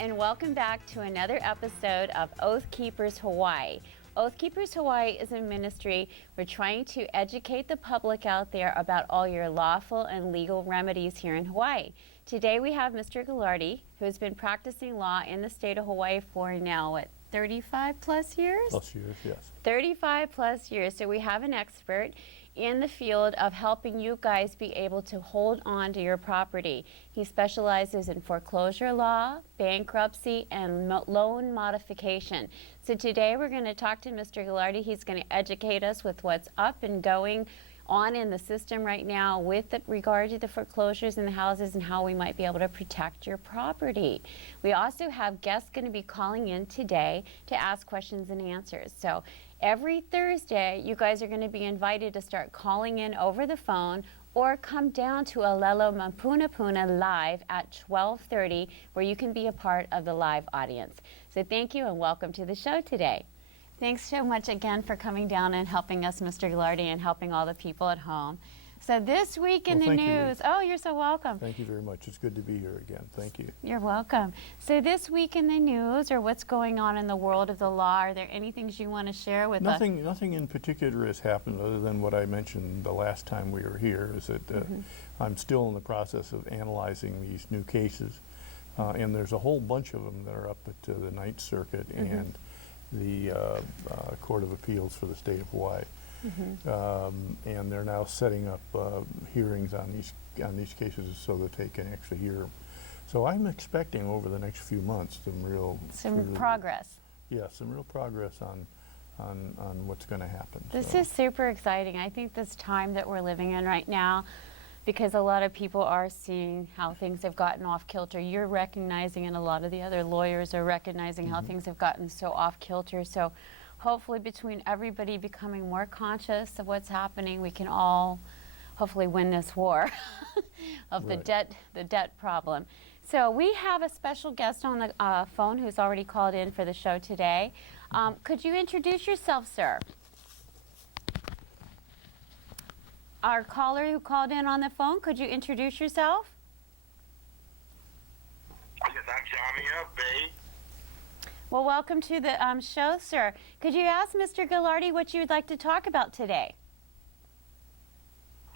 and welcome back to another episode of Oath Keepers Hawaii. Oath Keepers Hawaii is a ministry. We're trying to educate the public out there about all your lawful and legal remedies here in Hawaii. Today we have Mr. Gilardy, who has been practicing law in the state of Hawaii for now, 35 plus years? Plus years, yes. 35 plus years. So we have an expert in the field of helping you guys be able to hold on to your property. He specializes in foreclosure law, bankruptcy, and loan modification. So today we're going to talk to Mr. Gilardy. He's going to educate us with what's up and going on in the system right now with regard to the foreclosures in the houses and how we might be able to protect your property. We also have guests going to be calling in today to ask questions and answers. So every Thursday, you guys are going to be invited to start calling in over the phone or come down to Olelo Mapunapuna live at 12:30, where you can be a part of the live audience. So thank you and welcome to the show today. Thanks so much again for coming down and helping us, Mr. Gilardy, and helping all the people at home. So this week in the news, oh, you're so welcome. Thank you very much. It's good to be here again. Thank you. You're welcome. So this week in the news, or what's going on in the world of the law, are there any things you want to share with us? Nothing in particular has happened other than what I mentioned the last time we were here, is that I'm still in the process of analyzing these new cases. And there's a whole bunch of them that are up at the Ninth Circuit and the Court of Appeals for the state of Hawaii. And they're now setting up hearings on these cases so that they can actually hear them. So I'm expecting over the next few months some progress. Yeah, some real progress on what's going to happen. This is super exciting. I think this time that we're living in right now, because a lot of people are seeing how things have gotten off kilter. You're recognizing, and a lot of the other lawyers are recognizing how things have gotten so off kilter. So hopefully between everybody becoming more conscious of what's happening, we can all hopefully win this war of the debt problem. So we have a special guest on the phone who's already called in for the show today. Could you introduce yourself, sir? Our caller who called in on the phone, could you introduce yourself? Yes, I'm Jamia Bay. Well, welcome to the show, sir. Could you ask Mr. Gilardy what you would like to talk about today?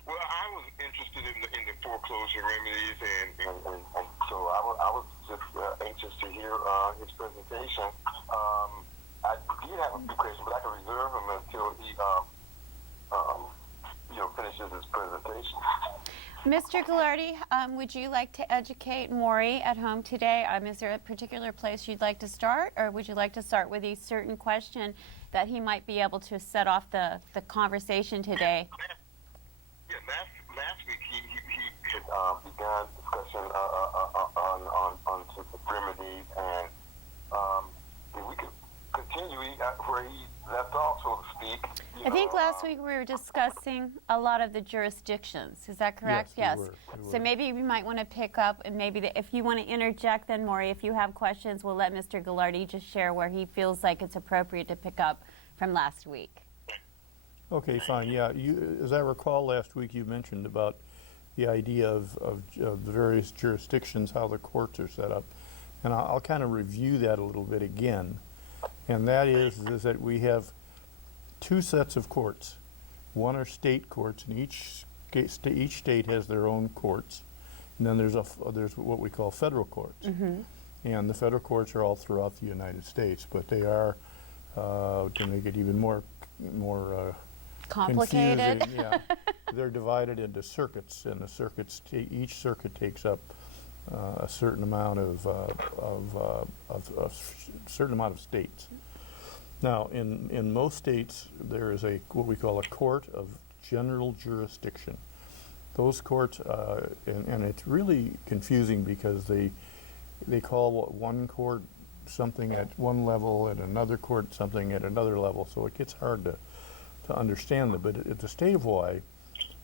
Well, I was interested in the foreclosure remedies, and so I was just anxious to hear his presentation. I did have a few questions, but I can reserve them until he finishes his presentation. Mr. Gilardy, would you like to educate Maury at home today? Is there a particular place you'd like to start, or would you like to start with a certain question that he might be able to set off the conversation today? Yeah, last week he had begun discussion on remedies, and if we could continue where he left off, so to speak. I think last week we were discussing a lot of the jurisdictions. Is that correct? Yes. We were. So maybe we might want to pick up, and maybe if you want to interject, then Maury, if you have questions, we'll let Mr. Gilardy just share where he feels like it's appropriate to pick up from last week. Okay, fine. Yeah, as I recall, last week you mentioned about the idea of the various jurisdictions, how the courts are set up, and I'll kind of review that a little bit again. And that is that we have two sets of courts. One are state courts, and each state has their own courts. And then there's what we call federal courts. And the federal courts are all throughout the United States, but they are, to make it even more complicated. confusing, yeah, they're divided into circuits, and the circuits, each circuit takes up a certain amount of states. Now, in most states, there is what we call a court of general jurisdiction. Those courts, and it's really confusing because they call one court something at one level and another court something at another level, so it gets hard to understand them. But at the state of Hawaii,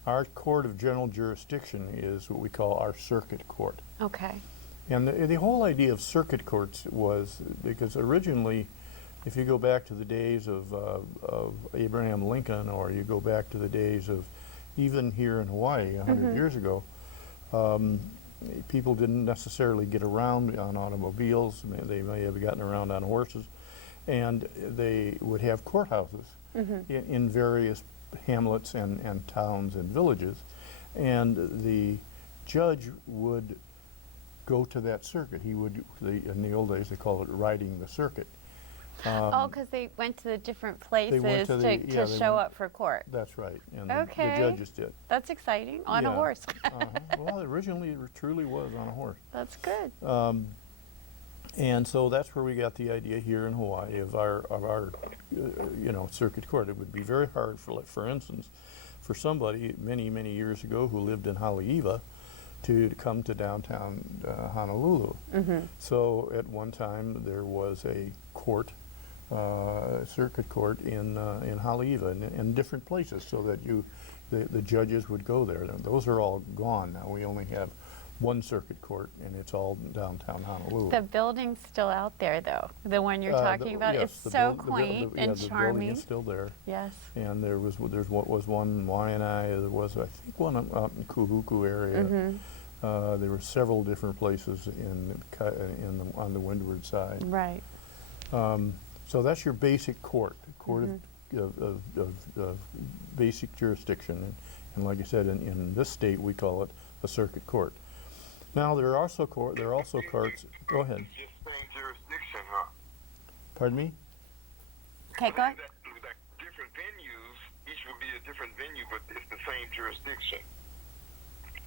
our court of general jurisdiction is what we call our circuit court. Okay. And the whole idea of circuit courts was because originally, if you go back to the days of Abraham Lincoln, or you go back to the days of even here in Hawaii 100 years ago, people didn't necessarily get around on automobiles. They may have gotten around on horses, and they would have courthouses in various hamlets and towns and villages, and the judge would go to that circuit. He would, in the old days, they called it riding the circuit. Oh, because they went to the different places went to the- yeah, to they show went- up for court. That's right, and Okay. the judges did. That's exciting. On a Yeah. horse. Well, originally it truly was on a horse. That's good. And so that's where we got the idea here in Hawaii of our circuit court. It would be very hard for instance, for somebody many years ago who lived in Haleiwa to come to downtown Honolulu. So at one time there was a court, circuit court in Haleiwa in different places, so that the judges would go there. And those are all gone now. We only have one circuit court, and it's all downtown Honolulu. The building's still out there, though. The one you're talking about. Yes, It's the so buil- the buil- quaint the- yeah, and the building charming. is still there. Yes. And there was one in Waianae. There was, I think, one out in Kuhuku area. There were several different places on the windward side. Right. So that's your basic court, of basic jurisdiction. And like I said, in this state, we call it a circuit court. Now, there are also courts. Go ahead. It's just same jurisdiction, huh? Pardon me? Okay, go ahead. That different venues, each would be a different venue, but it's the same jurisdiction.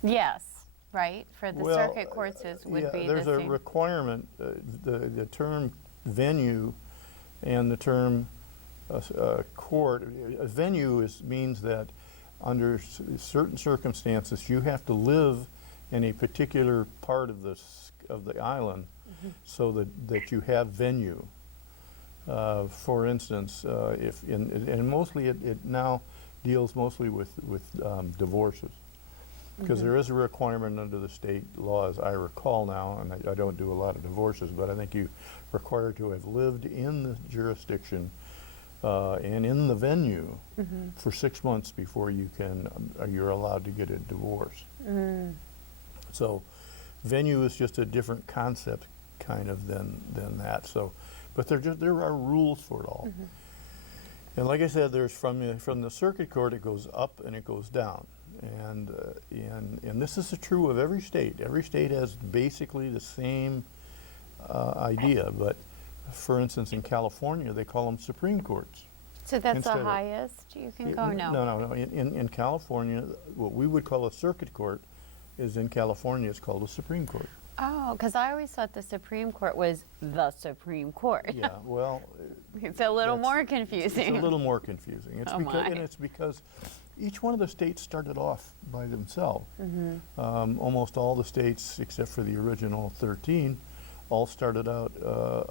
Yes. Right. For the Well, circuit courts would be there's the a same. requirement. The term venue and the term court. A venue means that under certain circumstances you have to live in a particular part of the island, so that you have venue. For instance, and mostly it now deals mostly with divorces. Because there is a requirement under the state law, as I recall now, and I don't do a lot of divorces, but I think you're required to have lived in the jurisdiction and in the venue for 6 months before you're allowed to get a divorce. So venue is just a different concept kind of than that. So, but there are rules for it all. And like I said, there's from the circuit court, it goes up and it goes down. And this is true of every state. Every state has basically the same idea, but for instance, in California, they call them Supreme Courts. So that's instead the of- highest you can go? No. No. In California, what we would call a circuit court is in California, it's called a Supreme Court. Oh, because I always thought the Supreme Court was the Supreme Court. Yeah, well, It's a little That's- more it's confusing. a little more confusing. Oh, my. And it's because each one of the states started off by themselves. Almost all the states, except for the original 13, all started out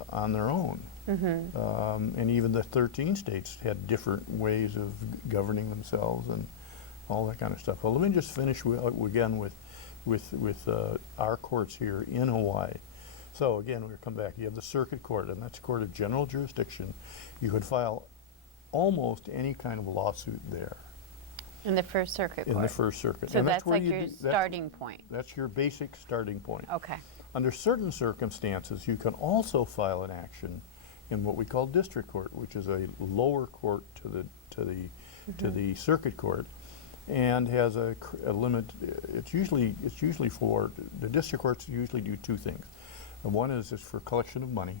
on their own. And even the 13 states had different ways of governing themselves and all that kind of stuff. Well, let me just finish again with our courts here in Hawaii. So again, we'll come back. You have the circuit court, and that's a court of general jurisdiction. You could file almost any kind of lawsuit there In the First Circuit Court. in the First Circuit. So And that's where like you your do- starting point. That's your basic starting point. Okay. Under certain circumstances, you can also file an action in what we call district court, which is a lower court to the circuit court, and has a limit. It's usually for the district courts. Usually do two things. And one is for collection of money,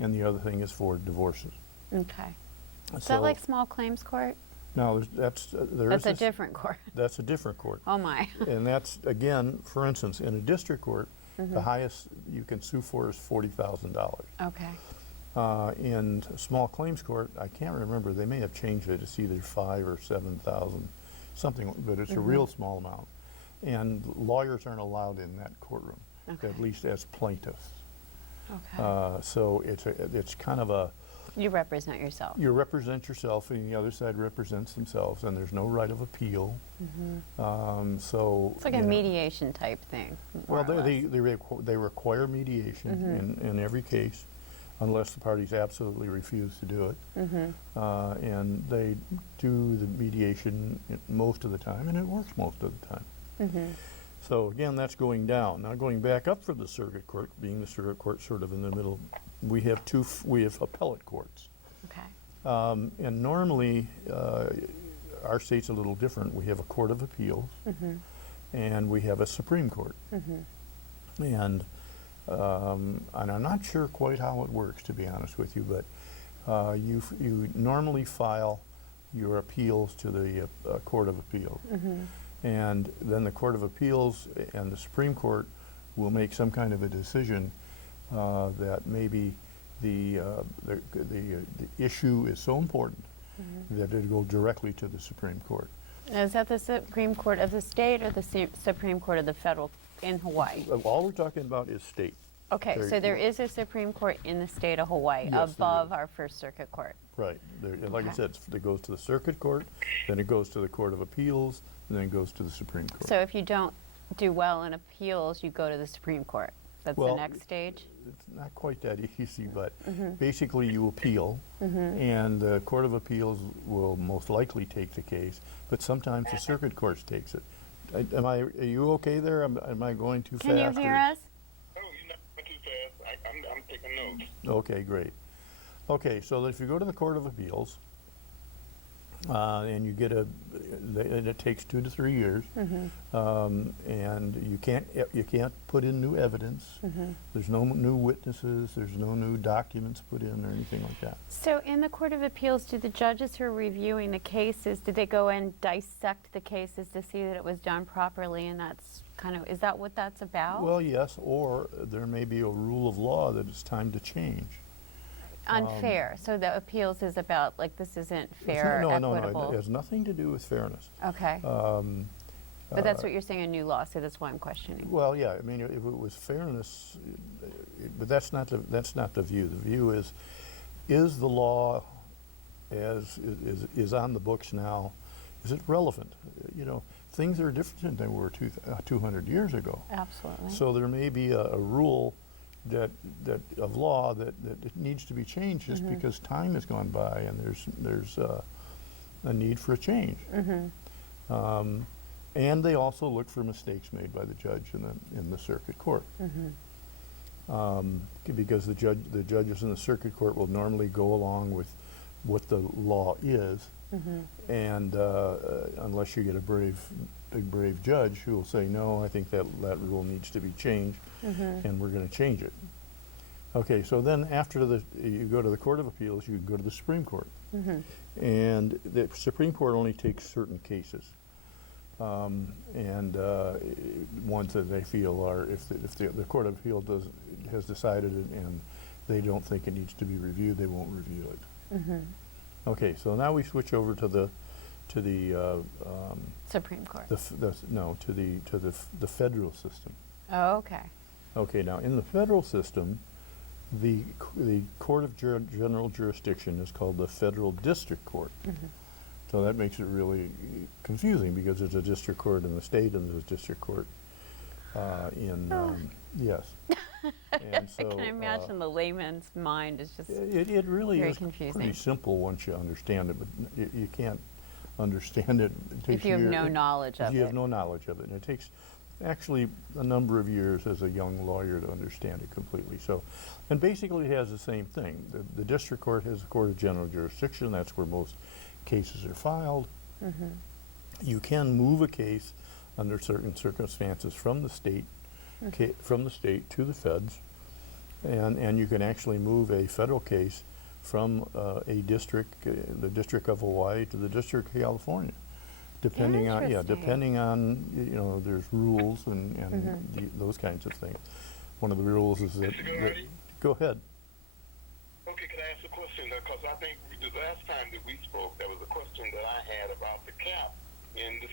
and the other thing is for divorces. Okay. Is that like small claims court? No, that's That's a different court. That's a different court. Oh my. And that's, again, for instance, in a district court, the highest you can sue for is $40,000. Okay. In small claims court, I can't remember, they may have changed it, it's either 5,000 or 7,000, something, but it's a real small amount. And lawyers aren't allowed in that courtroom, at least as plaintiffs. Okay. So it's kind of a, You represent yourself. you represent yourself and the other side represents themselves, and there's no right of appeal. So It's like a mediation type thing. more Well, or less. they require mediation in every case, unless the parties absolutely refuse to do it. And they do the mediation most of the time, and it works most of the time. So again, that's going down. Now going back up for the circuit court, being the circuit court sort of in the middle, we have we have appellate courts. Okay. And normally, our state's a little different. We have a court of appeals, and we have a Supreme Court. And I'm not sure quite how it works, to be honest with you, but you normally file your appeals to the Court of Appeals. And then the Court of Appeals and the Supreme Court will make some kind of a decision that maybe the issue is so important that it'll go directly to the Supreme Court. Is that the Supreme Court of the state or the Supreme Court of the federal in Hawaii? All we're talking about is state. Okay, so there is a Supreme Court in the state of Hawaii Yes, there above is. our First Circuit Court. Right. And like I Okay. said, it goes to the Circuit Court, then it goes to the Court of Appeals, and then it goes to the Supreme Court. So if you don't do well in appeals, you go to the Supreme Court. That's Well, the next stage? It's not quite that easy, but basically you appeal, and the Court of Appeals will most likely take the case, but sometimes the Circuit Court takes it. Are you okay there? Am I going too fast? Can you hear us? Oh, you're not going too fast. I'm taking notes. Okay, great. Okay, so if you go to the Court of Appeals, and you get and it takes 2 to 3 years, and you can't put in new evidence. There's no new witnesses. There's no new documents put in or anything like that. So in the Court of Appeals, do the judges who are reviewing the cases, did they go and dissect the cases to see that it was done properly, and that's kind of, is that what that's about? Well, yes, or there may be a rule of law that it's time to change. Unfair, so the appeals is about, like, this isn't fair, No, equitable? it has nothing to do with fairness. Okay, but that's what you're saying, a new law, so that's why I'm questioning. Well, yeah, I mean, if it was fairness, but that's not the view. The view is the law as is on the books now, is it relevant? You know, things are different than they were 200 years ago. Absolutely. So there may be a rule that of law that it needs to be changed just because time has gone by and there's a need for a change. And they also look for mistakes made by the judge in the circuit court. Because the judges in the circuit court will normally go along with what the law is, and unless you get a brave judge who will say, no, I think that rule needs to be changed, and we're going to change it. Okay, so then after you go to the Court of Appeals, you go to the Supreme Court. And the Supreme Court only takes certain cases. And ones that they feel are, if the Court of Appeal has decided it and they don't think it needs to be reviewed, they won't review it. Okay, so now we switch over to the Supreme Court. to the federal system. Oh, okay. Okay, now in the federal system, the Court of General Jurisdiction is called the Federal District Court. So that makes it really confusing because there's a district court in the state and there's a district court yes. And so, I can imagine the layman's mind is just it really very is confusing. pretty simple once you understand it, but you can't understand it. It takes if you have years. no knowledge of If you it. have no knowledge of it. And it takes actually a number of years as a young lawyer to understand it completely. So, and basically it has the same thing. The district court has a Court of General Jurisdiction. That's where most cases are filed. You can move a case under certain circumstances from the state to the feds, and you can actually move a federal case from a district, the District of Hawaii, to the District of California, depending on there's rules and those kinds of things. One of the rules is that. Go ahead. Okay, can I ask a question? Because I think the last time that we spoke, there was a question that I had about the cap in the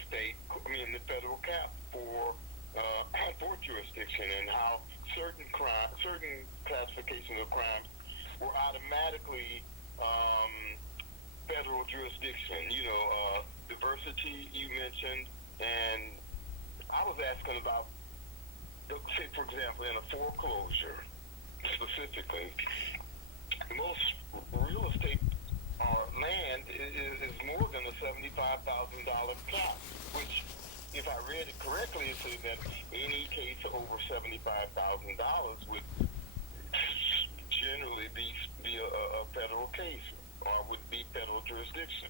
the federal cap for jurisdiction, and how certain classifications of crimes were automatically federal jurisdiction. Diversity you mentioned, and I was asking about, say for example, in a foreclosure specifically, most real estate or land is more than a $75,000 cap, which if I read it correctly, it says that any case over $75,000 would generally be a federal case or would be federal jurisdiction.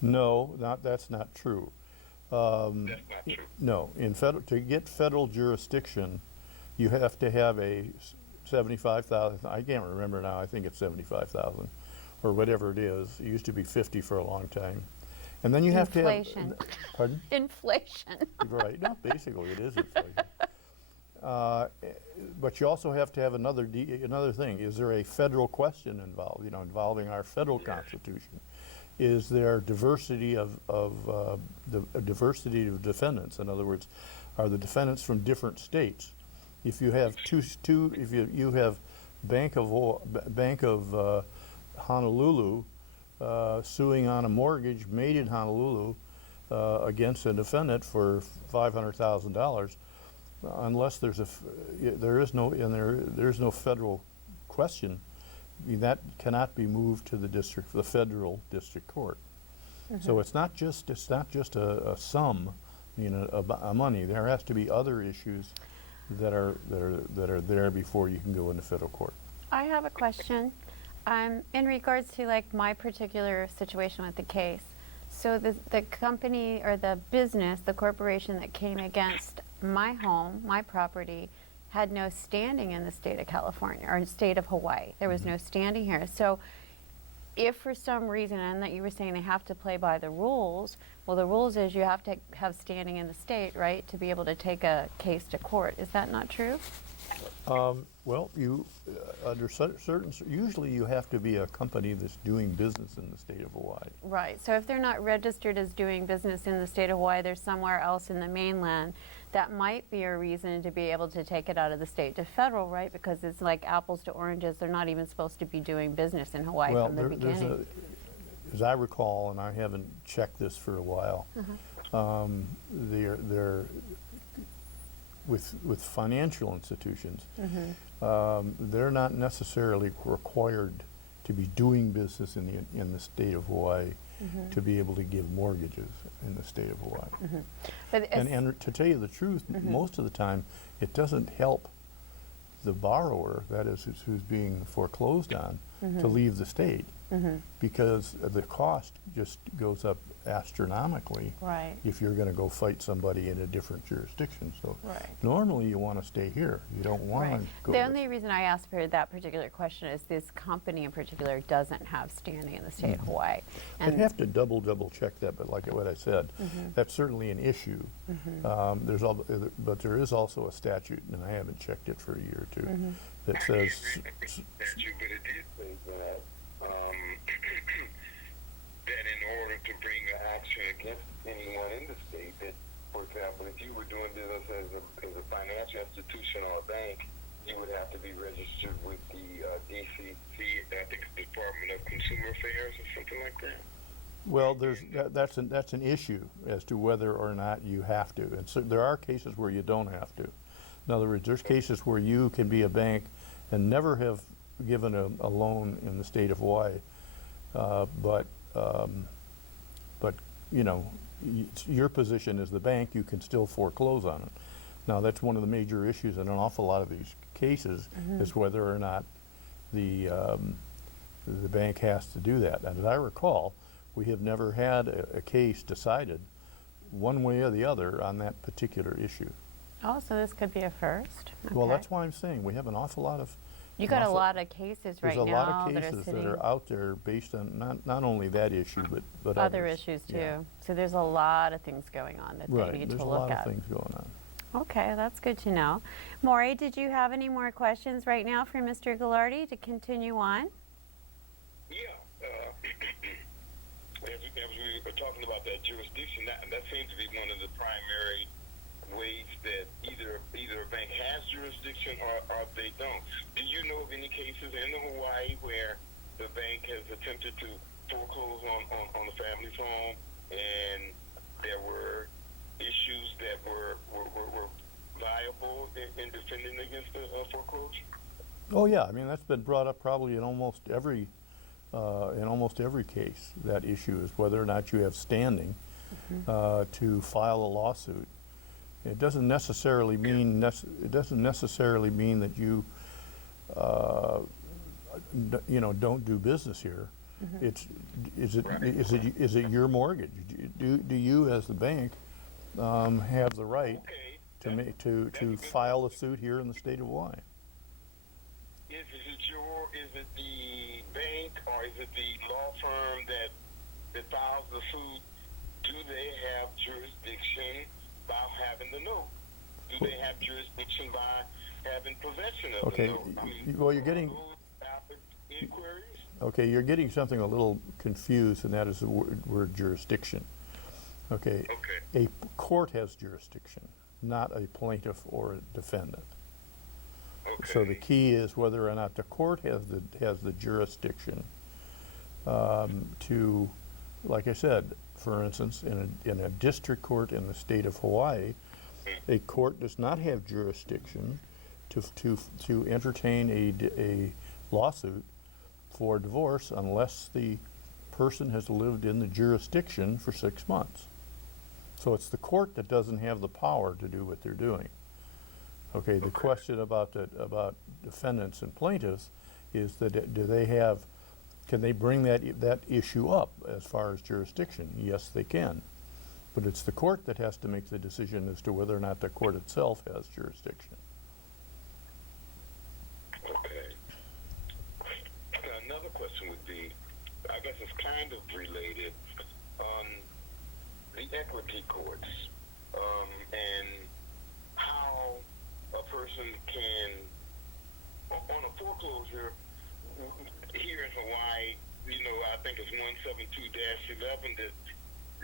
No, that's not true. That's not true. No, to get federal jurisdiction, you have to have a 75,000. I can't remember now. I think it's 75,000, or whatever it is. It used to be 50 for a long time, and then you have to have. Inflation. Pardon? Inflation. Right. No, basically it is inflation. But you also have to have another thing. Is there a federal question involved? Involving our federal Constitution. Is there diversity of diversity of defendants? In other words, are the defendants from different states? If you have if you have Bank of Honolulu suing on a mortgage made in Honolulu against a defendant for $500,000, unless there is no federal question, that cannot be moved to the federal district court. So it's not just a sum, a money. There has to be other issues that are there before you can go into federal court. I have a question. In regards to like my particular situation with the case, so the company or the business, the corporation that came against my home, my property, had no standing in the state of California or state of Hawaii. There was no standing here. So if for some reason, and that you were saying they have to play by the rules, well, the rules is you have to have standing in the state, right, to be able to take a case to court. Is that not true? Well, you under certain, usually you have to be a company that's doing business in the state of Hawaii. Right. So if they're not registered as doing business in the state of Hawaii, they're somewhere else in the mainland. That might be a reason to be able to take it out of the state to federal, right? Because it's like apples to oranges. They're not even supposed to be doing business in Hawaii from the beginning. As I recall, and I haven't checked this for a while, they're with financial institutions, they're not necessarily required to be doing business in the state of Hawaii to be able to give mortgages in the state of Hawaii. But And to tell you the truth, most of the time it doesn't help the borrower, that is who's being foreclosed on, to leave the state, because the cost just goes up astronomically right. if you're going to go fight somebody in a different jurisdiction. So Right. normally you want to stay here. You don't want Right. to go. The only reason I asked for that particular question is this company in particular doesn't have standing in the state of Hawaii. I'd have to double check that, but like what I said, that's certainly an issue. But there is also a statute, and I haven't checked it for a year or two, that says. Statute, but it did say that that in order to bring an action against anyone in the state, that, for example, if you were doing business as a financial institution or a bank, you would have to be registered with the DCC, I think it's Department of Consumer Affairs or something like that. Well, that's an issue as to whether or not you have to, and so there are cases where you don't have to. In other words, there's cases where you can be a bank and never have given a loan in the state of Hawaii, but your position as the bank, you can still foreclose on it. Now, that's one of the major issues in an awful lot of these cases, is whether or not the bank has to do that. And as I recall, we have never had a case decided one way or the other on that particular issue. Oh, so this could be a first. Well, Okay. that's why I'm saying we have an awful lot of. You got a lot of cases right now There's a lot of that are cases sitting. that are out there based on not only that issue, but Other others. issues too. Yeah. So there's a lot of things going on that Right, they need there's to a look lot at. of things going on. Okay, that's good to know. Maury, did you have any more questions right now for Mr. Gilardy to continue on? Yeah. As we were talking about that jurisdiction, that seems to be one of the primary ways that either a bank has jurisdiction or they don't. Do you know of any cases in Hawaii where the bank has attempted to foreclose on the family's home and there were issues that were viable in defending against the foreclosure? Oh yeah, I mean that's been brought up probably in almost every case. That issue is whether or not you have standing to file a lawsuit. It doesn't necessarily mean that you don't do business here. Is it your mortgage? Do you as the bank have the right to file a suit here in the state of Hawaii? Is it the bank or is it the law firm that files the suit? Do they have jurisdiction by having the note? Do they have jurisdiction by having possession of the note? Well, you're getting inquiries. Okay, you're getting something a little confused, and that is the word jurisdiction. Okay. A court has jurisdiction, not a plaintiff or a defendant. So the key is whether or not the court has the jurisdiction to, like I said, for instance, in a district court in the state of Hawaii, a court does not have jurisdiction to entertain a lawsuit for divorce unless the person has lived in the jurisdiction for 6 months. So it's the court that doesn't have the power to do what they're doing. Okay, the question about defendants and plaintiffs is that can they bring that issue up as far as jurisdiction? Yes, they can. But it's the court that has to make the decision as to whether or not the court itself has jurisdiction. Okay. Another question would be, I guess it's kind of related, the equity courts, and how a person can, on a foreclosure here in Hawaii, I think it's 172-11 that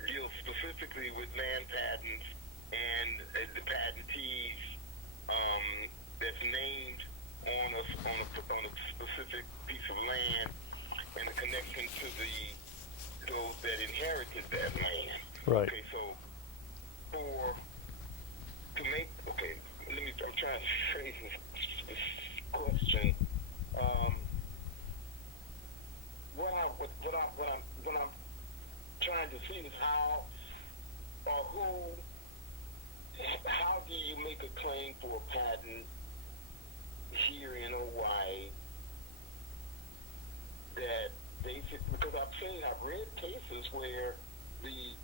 deals specifically with land patents and the patentees that's named on a specific piece of land and the connection to those that inherited that land. Right. Okay, so I'm trying to phrase this question. What I'm trying to see is how do you make a claim for a patent here in Hawaii that because I've read cases where the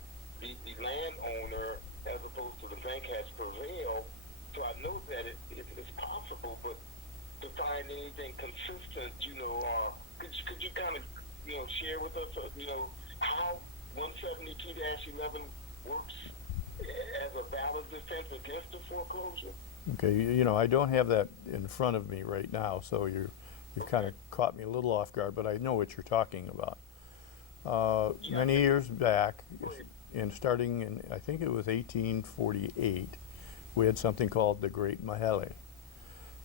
landowner as opposed to the bank has prevailed, so I know that it's possible, but to find anything consistent, could you kind of share with us how 172-11 works as a valid defense against a foreclosure? Okay, I don't have that in front of me right now, so you've kind of caught me a little off guard, but I know what you're talking about. Many years back, and starting in, I think it was 1848, we had something called the Great Mahele.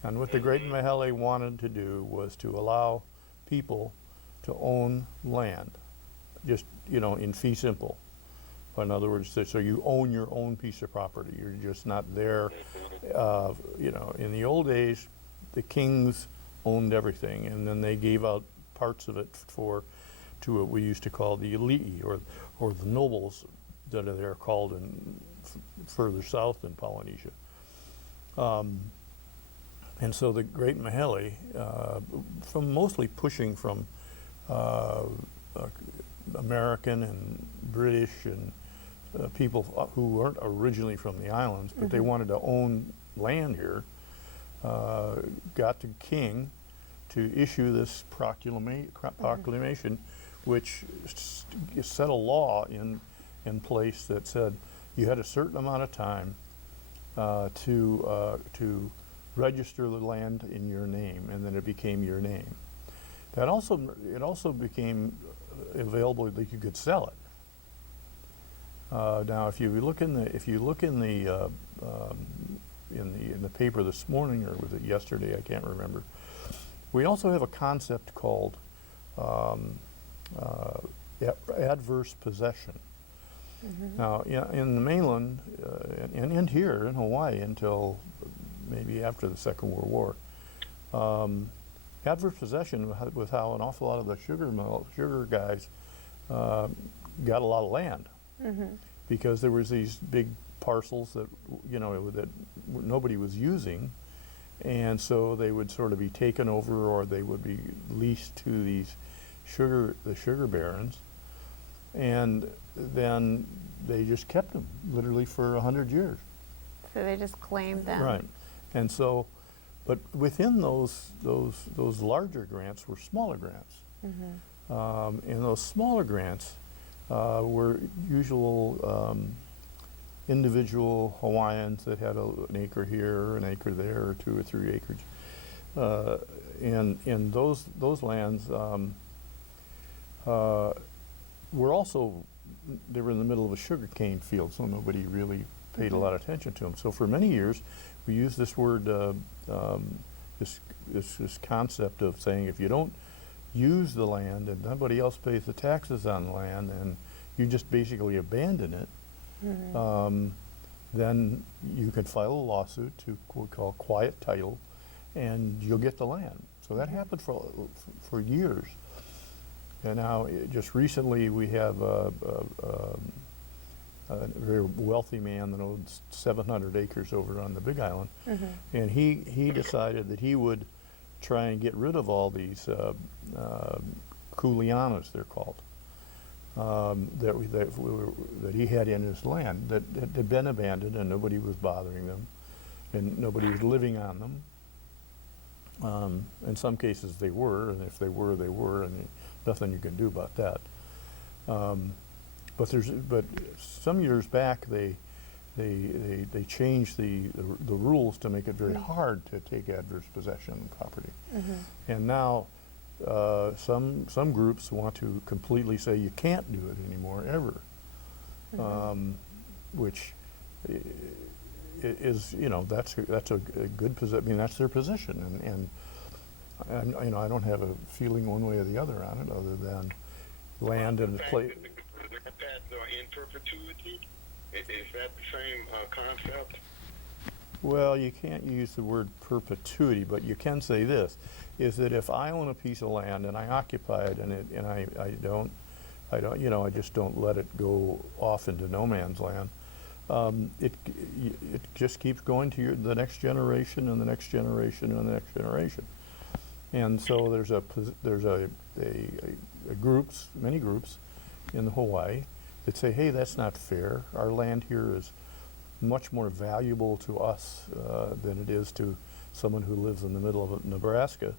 And what the Great Mahele wanted to do was to allow people to own land, just, in fee simple. In other words, so you own your own piece of property. You're just not there. In the old days, the kings owned everything, and then they gave out parts of it to what we used to call the elite, or the nobles that they're called further south in Polynesia. And so the Great Mahele, from mostly pushing from American and British and people who weren't originally from the islands, but they wanted to own land here, got the king to issue this proclamation, which set a law in place that said you had a certain amount of time to register the land in your name, and then it became your name. It also became available that you could sell it. Now, if you look in the paper this morning, or was it yesterday? I can't remember. We also have a concept called adverse possession. Now, in the mainland and here in Hawaii until maybe after the Second World War, adverse possession was how an awful lot of the sugar guys got a lot of land. because there was these big parcels that, you know, that nobody was using, and so they would sort of be taken over, or they would be leased to the sugar barons, and then they just kept them literally for 100 years. So they just claimed them. Right, and so, but within those larger grants were smaller grants, and those smaller grants were usual individual Hawaiians that had an acre here, or an acre there, or 2 or 3 acres, and those lands were also, they were in the middle of a sugarcane field, so nobody really paid a lot of attention to them. So for many years, we used this word, this concept of saying, if you don't use the land and nobody else pays the taxes on the land, and you just basically abandon it, then you could file a lawsuit to what we call quiet title, and you'll get the land. So that happened for years. And now, just recently, we have a very wealthy man that owns 700 acres over on the Big Island, and he decided that he would try and get rid of all these kuleanas, they're called, that he had in his land that had been abandoned, and nobody was bothering them, and nobody was living on them. In some cases they were, and if they were, they were, and nothing you can do about that. But some years back they changed the rules to make it very hard to take adverse possession of property. And now some groups want to completely say you can't do it anymore ever, which is, you know, that's a good position. I mean, that's their position, and you know, I don't have a feeling one way or the other on it, other than land and the place. Patents are in perpetuity. Is that the same concept? Well, you can't use the word perpetuity, but you can say this, is that if I own a piece of land and I occupy it, and I don't, you know, I just don't let it go off into no man's land, it just keeps going to the next generation and the next generation and the next generation. And so there's many groups in Hawaii that say, hey, that's not fair. Our land here is much more valuable to us than it is to someone who lives in the middle of Nebraska.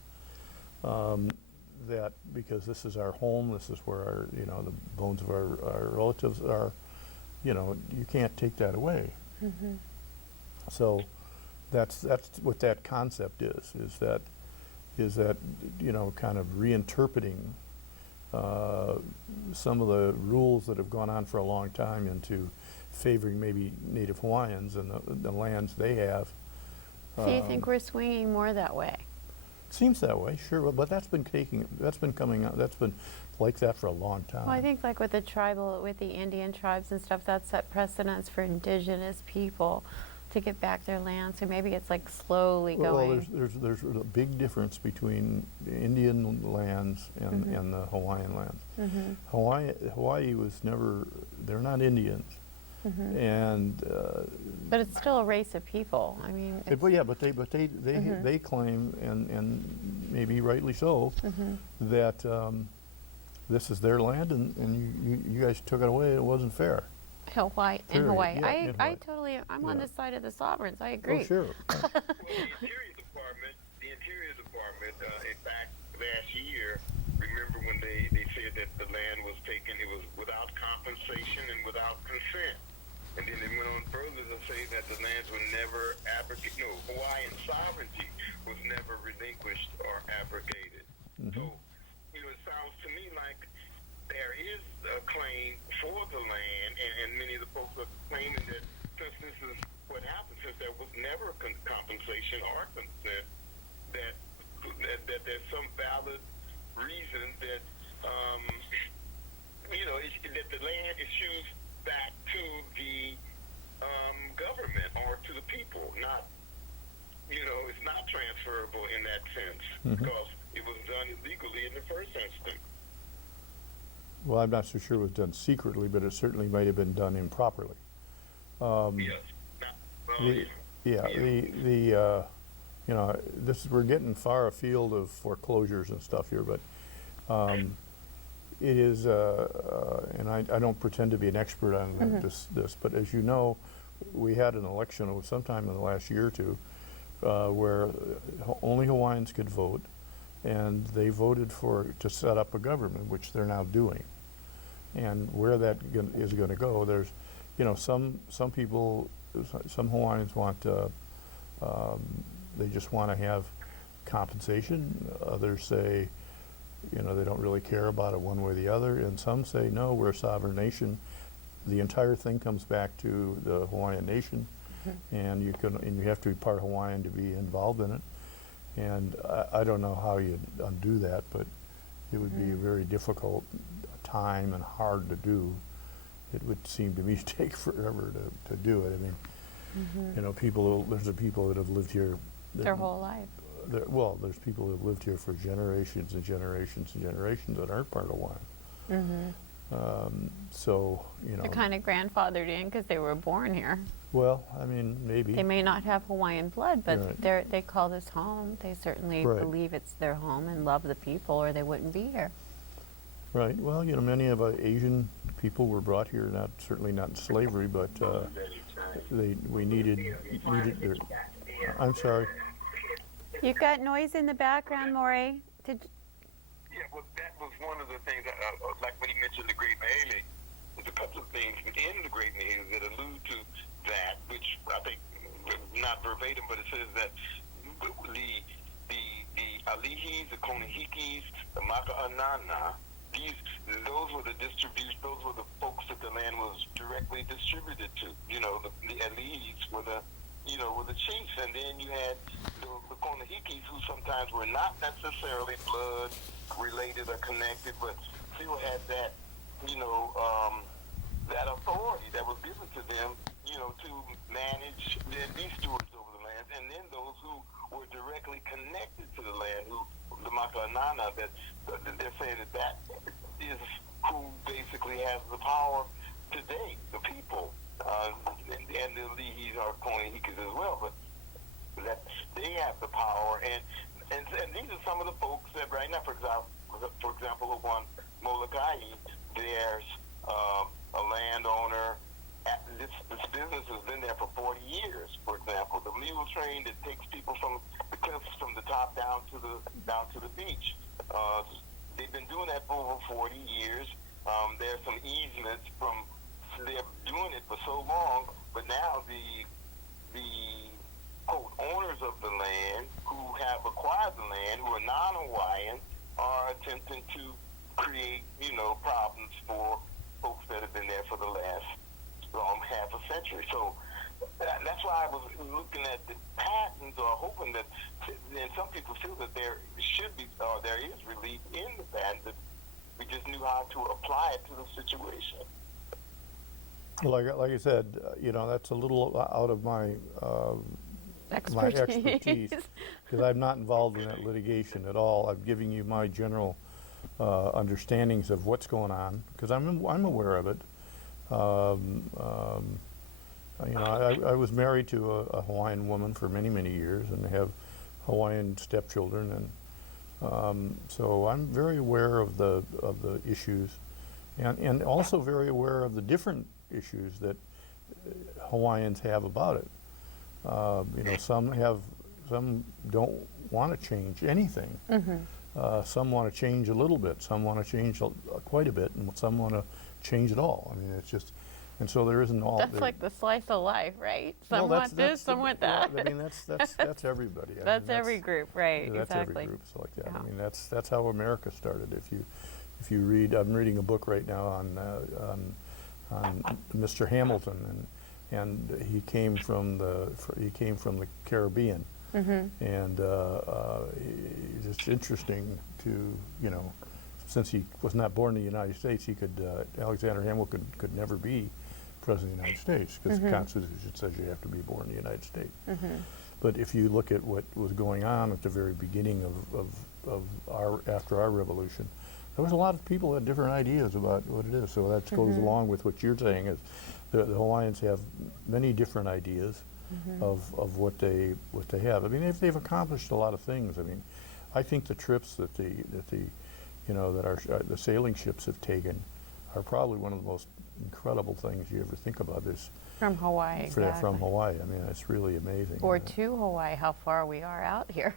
That because this is our home, this is where our, you know, the bones of our relatives are. You know, you can't take that away. So that's what that concept is that, you know, kind of reinterpreting some of the rules that have gone on for a long time into favoring maybe Native Hawaiians and the lands they have. So you think we're swinging more that way? Seems that way, sure, but that's been coming out, that's been like that for a long time. Well, I think like with the Indian tribes and stuff, that set precedents for indigenous people to get back their land. So maybe it's like slowly going. Well, there's a big difference between the Indian lands and the Hawaiian lands. Hawaii was never, they're not Indians. And but it's still a race of people. I mean, they claim, and maybe rightly so, that this is their land, and you guys took it away. It wasn't fair. Hawaii. Yeah, I totally, I'm on the side of the sovereigns. I agree. Oh, sure. Well, the Interior Department, in fact, last year, remember when they said that the land was taken, it was without compensation and without consent. And then they went on further to say that the lands were never abrogated. No, Hawaiian sovereignty was never relinquished or abrogated. So, you know, it sounds to me like there is a claim for the land, and many of the folks are claiming that since this is what happened, since there was never compensation or consent, that there's some valid reason that you know, that the land is used back to the government or to the people, not, you know, it's not transferable in that sense because it was done illegally in the first instance. Well, I'm not so sure it was done secretly, but it certainly might have been done improperly. Yes. The, yeah, you know, we're getting far afield of foreclosures and stuff here, but it is, and I don't pretend to be an expert on this, but as you know, we had an election sometime in the last year or two where only Hawaiians could vote, and they voted to set up a government, which they're now doing. And where that is going to go, there's, you know, some people, some Hawaiians want, they just want to have compensation. Others say, you know, they don't really care about it one way or the other. And some say, no, we're a sovereign nation. The entire thing comes back to the Hawaiian nation, and you have to be part Hawaiian to be involved in it. And I don't know how you undo that, but it would be a very difficult time and hard to do. It would seem to me to take forever to do it. I mean, you know, there's people that have lived here Their whole life. Well, there's people who have lived here for generations and generations and generations that aren't part of Hawaiian. So, you know. They're kind of grandfathered in because they were born here. Well, I mean, maybe. They may not have Hawaiian blood, but Right. they call this home. They certainly Right. believe it's their home and love the people, or they wouldn't be here. Right. Well, you know, many of Asian people were brought here, certainly not in slavery, but we needed their. I'm sorry. You've got noise in the background, Maury. Yeah, well, that was one of the things, like when he mentioned the Great Mahele, there's a couple of things within the Great Mahele that allude to that, which I think, not verbatim, but it says that the alihis, the konihikis, the maka'anana, those were the folks that the land was directly distributed to. You know, the alihis were the chiefs, and then you had the konihikis, who sometimes were not necessarily blood related or connected, but still had that, that authority that was given to them, to manage and be stewards over the land. And then those who were directly connected to the land, the Maka'anana, that they're saying that is who basically has the power today, the people. And the Lihis are Konihikis as well, but that they have the power, and these are some of the folks that right now, for example, upon Molokai, there's a landowner. This business has been there for 40 years. For example, the mule train that takes people from the cliffs from the top down to the beach. They've been doing that for over 40 years. There's some easements from. They're doing it for so long, but now the quote owners of the land who have acquired the land, who are non-Hawaiian, are attempting to create problems for folks that have been there for the last half a century. So that's why I was looking at the patents, or hoping that, and some people feel that there should be, or there is relief in the patent, that we just knew how to apply it to the situation. Like I said, that's a little out of my expertise, because I'm not involved in that litigation at all. I'm giving you my general understandings of what's going on, because I'm aware of it. I was married to a Hawaiian woman for many, many years, and have Hawaiian stepchildren, and so I'm very aware of the issues, and also very aware of the different issues that Hawaiians have about it. Some don't want to change anything. Some want to change a little bit. Some want to change quite a bit, and some want to change it all. I mean, it's just, and so there isn't all. That's like the slice of life, right? Some want this, some want that. I mean, that's everybody. That's every group, right? That's exactly. every group. It's like that. Yeah. I mean, that's how America started. If you read, I'm reading a book right now on Mr. Hamilton, and he came from the Caribbean, and it's interesting to since he was not born in the United States, Alexander Hamilton could never be president of the United States, because the Constitution says you have to be born in the United States. But if you look at what was going on at the very beginning of after our revolution, there was a lot of people who had different ideas about what it is. So that goes along with what you're saying, is the Hawaiians have many different ideas of what they have. I mean, they've accomplished a lot of things. I mean, I think the trips that the sailing ships have taken are probably one of the most incredible things you ever think about. Is From Hawaii, exactly. from Hawaii. I mean, it's really amazing. Or to Hawaii, how far we are out here.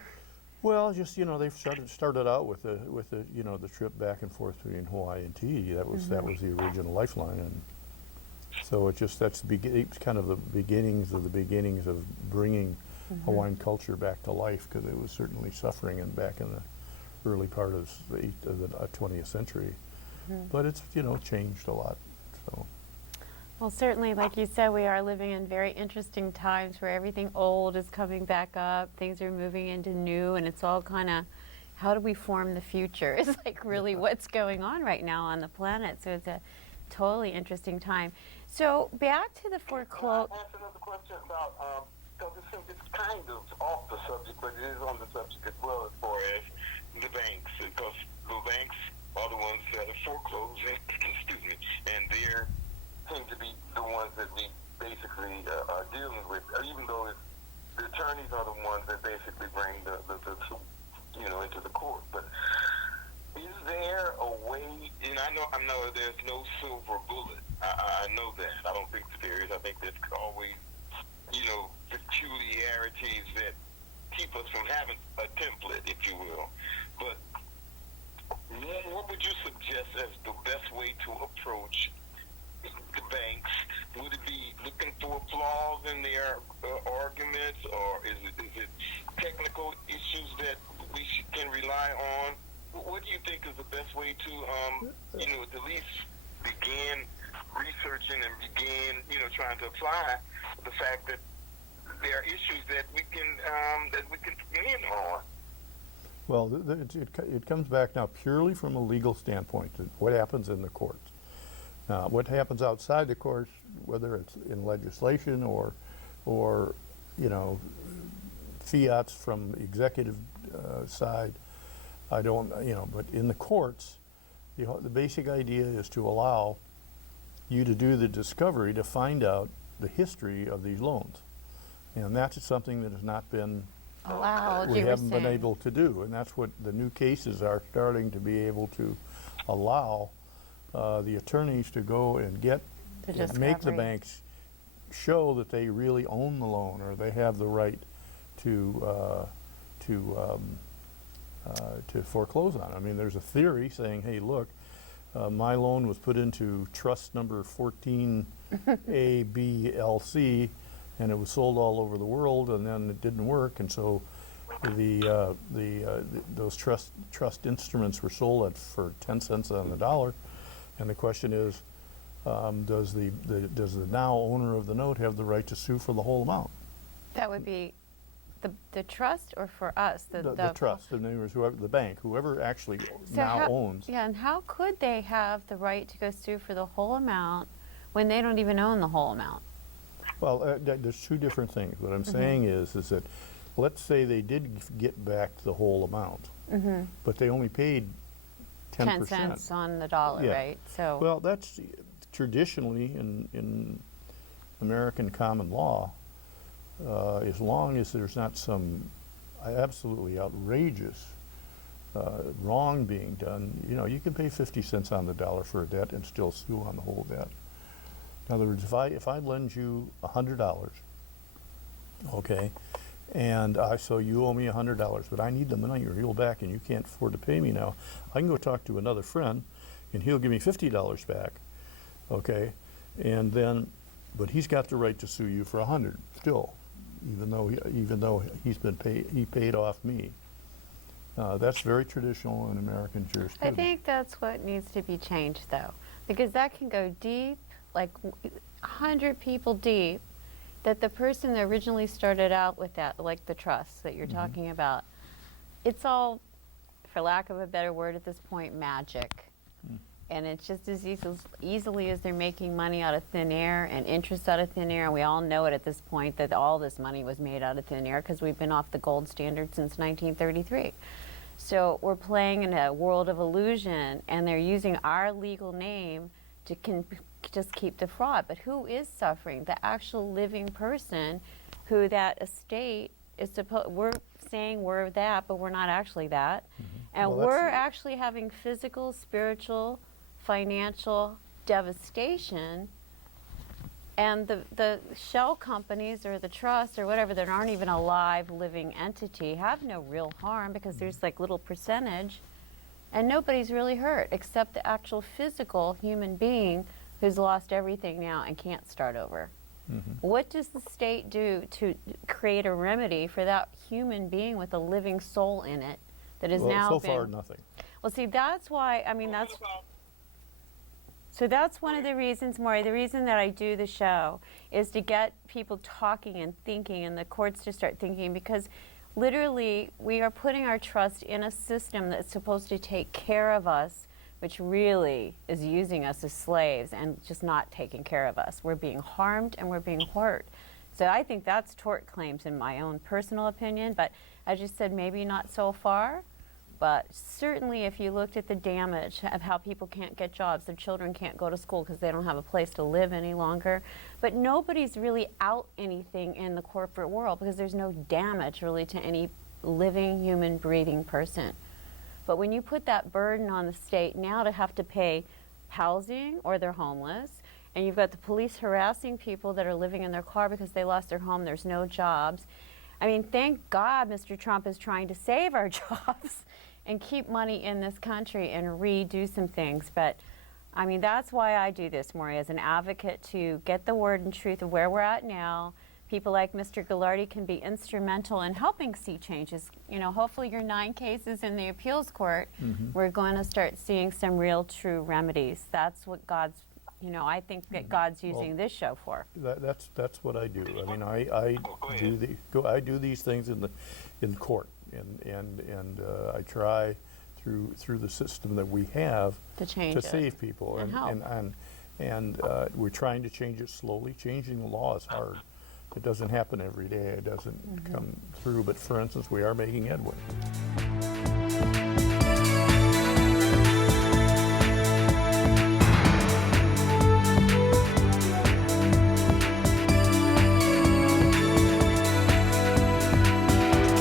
Well, just they've started out with the the trip back and forth between Hawaii and Tahiti. That was the original lifeline, and so that's kind of the beginnings of bringing Hawaiian culture back to life, because it was certainly suffering back in the early part of the 20th century. But it's changed a lot. So. Well, certainly, like you said, we are living in very interesting times where everything old is coming back up, things are moving into new, and it's all kind of, how do we form the future? It's like really what's going on right now on the planet. So it's a totally interesting time. So back to the foreclosure. Can I ask another question about, because it's kind of off the subject, but it is on the subject as well, as far as the banks, because the banks are the ones that are foreclosing, excuse me, and they're seem to be the ones that we basically are dealing with, even though the attorneys are the ones that basically bring the into the court. But is there a way? And I know there's no silver bullet. I know that. I don't think that there is. I think there's always peculiarities that keep us from having a template, if you will. But what would you suggest as the best way to approach the banks? Would it be looking for flaws in their arguments, or is it technical issues that we can rely on? What do you think is the best way to at least begin researching and begin trying to apply the fact that there are issues that we can win on? Well, it comes back now purely from a legal standpoint to what happens in the courts. What happens outside the courts, whether it's in legislation or fiats from the executive side, I don't, but in the courts, the basic idea is to allow you to do the discovery to find out the history of these loans. And that's something that has not been Allowed, we you were haven't been saying. able to do, and that's what the new cases are starting to be able to allow the attorneys to go and make the discovery. banks show that they really own the loan, or they have the right to foreclose on it. I mean, there's a theory saying, hey, look, my loan was put into trust number 14ABLC, and it was sold all over the world, and then it didn't work, and so those trust instruments were sold for 10 cents on the dollar. And the question is, does the now owner of the note have the right to sue for the whole amount? That would be the trust, or for us? The trust, in other words, the bank, whoever actually owns. Yeah, and how could they have the right to go sue for the whole amount when they don't even own the whole amount? Well, there's two different things. What I'm saying is that, let's say they did get back the whole amount, but they only paid 10%. 10 cents on the dollar, Yeah. right? So Well, that's traditionally in American common law, as long as there's not some absolutely outrageous wrong being done, you can pay 50 cents on the dollar for a debt and still sue on the whole debt. In other words, if I lend you $100, okay, and so you owe me $100, but I need the money real back, and you can't afford to pay me now, I can go talk to another friend, and he'll give me $50 back, okay, and then, but he's got the right to sue you for $100 still, even though he paid off me. That's very traditional in American I jurisprudence. think that's what needs to be changed, though, because that can go deep, like 100 people deep, that the person that originally started out with that, like the trust that you're talking about, it's all, for lack of a better word at this point, magic. And it's just as easily as they're making money out of thin air and interest out of thin air, and we all know it at this point that all this money was made out of thin air because we've been off the gold standard since 1933. So we're playing in a world of illusion, and they're using our legal name to just keep the fraud. But who is suffering? The actual living person who that estate is supposed, we're saying we're that, but we're not actually that. And Well, that's- we're actually having physical, spiritual, financial devastation. And the shell companies or the trusts or whatever that aren't even a live living entity have no real harm because there's like little percentage, and nobody's really hurt except the actual physical human being who's lost everything now and can't start over. What does the state do to create a remedy for that human being with a living soul in it that is Well, now so been... far, nothing. Well, see, that's why, I mean, that's... So that's one of the reasons, Maury, the reason that I do the show is to get people talking and thinking and the courts to start thinking, because literally we are putting our trust in a system that's supposed to take care of us, which really is using us as slaves and just not taking care of us. We're being harmed and we're being hurt. So I think that's tort claims in my own personal opinion, but as you said, maybe not so far. But certainly if you looked at the damage of how people can't get jobs, their children can't go to school because they don't have a place to live any longer. But nobody's really out anything in the corporate world because there's no damage really to any living, human, breathing person. But when you put that burden on the state now to have to pay housing or they're homeless, and you've got the police harassing people that are living in their car because they lost their home, there's no jobs. I mean, thank God Mr. Trump is trying to save our jobs and keep money in this country and redo some things. But I mean, that's why I do this, Maury, as an advocate to get the word and truth of where we're at now. People like Mr. Gilardy can be instrumental in helping see changes. You know, hopefully your 9 cases in the appeals court, we're going to start seeing some real true remedies. That's what God's, you know, I think that God's using this show for. That's what I do. I mean, I do these things in court, and I try through the system that we have To change to it. save people, And help. and we're trying to change it slowly. Changing the law is hard. It doesn't happen every day. It doesn't come through. But for instance, we are making headway.